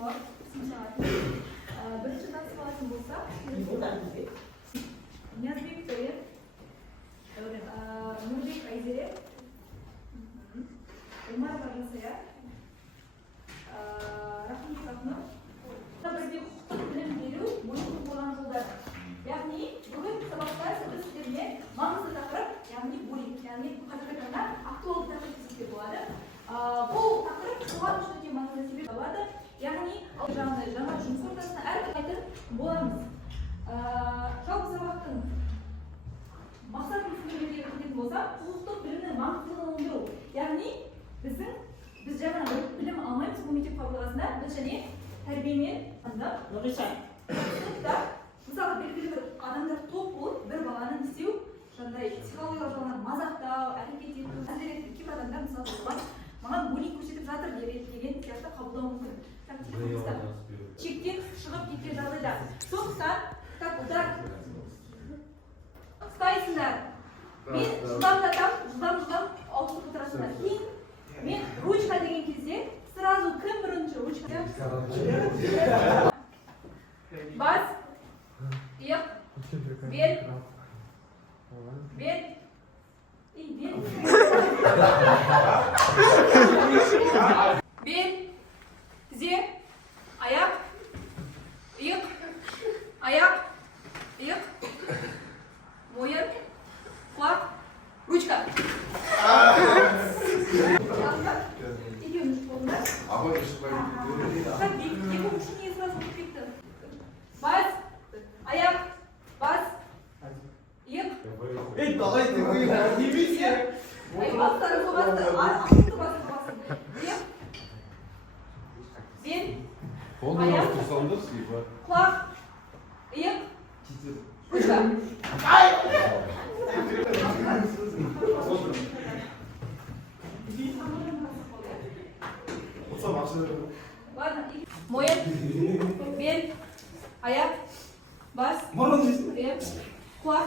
var. Birinchi tasavvurlarim bo'lsa, Niyazbek To'yin, Nurbek Ayzerev, Umar Barlasaya, Rahim Rahman. Bizdagi huquqiy bilim beruv muhim bo'lgan yo'llar. Ya'ni bugun sabablar biz sizlarga ma'lum taqrib, ya'ni bo'ling, ya'ni haqiqatan aktual taqrib sizga bo'ladi. Bu taqrib so'g'at uchun ma'lum sebep bo'ladi. Ya'ni жаңа жұмыс ортасына әрбір айтып боламыз. Жалпы сабақтың мақсатын түсіндіруге келетін болсақ, құқықтық білімнің маңыздылығын өндіру. Яғни біз жаңа білім алмаймыз бұл мектеп қабырғасында, біз және тәрбиемен мысалы белгілі бір адамдар топ болып бір баланы істеу, жаңағыдай психологиялық жағынан мазақтау, әрекет ету, әзіретіп кейбір адамдар мысалы маған буллинг көрсетіп жатыр деген сияқты қабылдау мүмкін. Шектен шығып кеткен жағдайда. Сондықтан, так удар ұстайсыңдар. Мен жылдамдатам, жылдам ауысып отырасыңдар. Кейін мен ручка деген кезде сразу кім бірінші ручка? Бас, иық, бел, бел, бел, тізе, аяқ, иық, аяқ, иық, мойын, құлақ, ручка. Екеуміз болыңдар. Так, екі ұшын не сразу кетті. Бас, аяқ, бас, иық. Ей, давай, ты не видите? Ай, бастары басты, ақылды басты. Иық, бел, аяқ, құлақ, иық, ручка. Мойын, бел, аяқ, бас, иық, құлақ.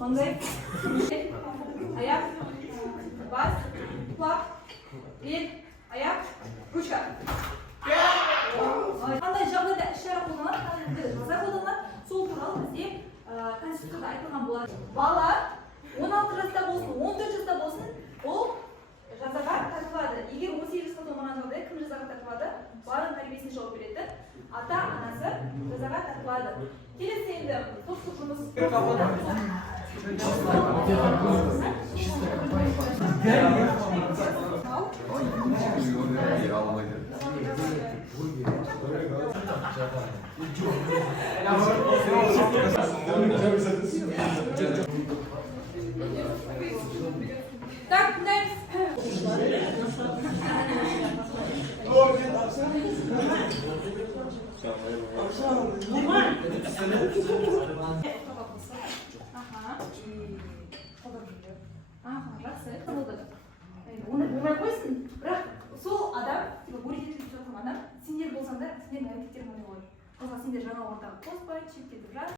Қандай? Аяқ, бас, құлақ, бел, аяқ, ручка. Қандай жағдайда іс-шара қолданады, қандай жаза қолданады, сол туралы бізде Конституцияда айтылған болады. Бала 16 жаста болсын, 14 жаста болсын, ол жазаға тартылады. Егер 18 жасқа толмаған жағдайда кім жазаға тартылады? Баланың тәрбиесіне жауап беретін ата-анасы жазаға тартылады. Келесі енді топтық жұмыс. Так, next. Жақсы, қабылдады. Оны болмай қойсын, бірақ сол адам, бурит етіп жатқан адам, сендер болсаңдар, сендердің әрекеттерің оңай болады. Сендер жаңа ортаға қоспай, шектетіп жатыр.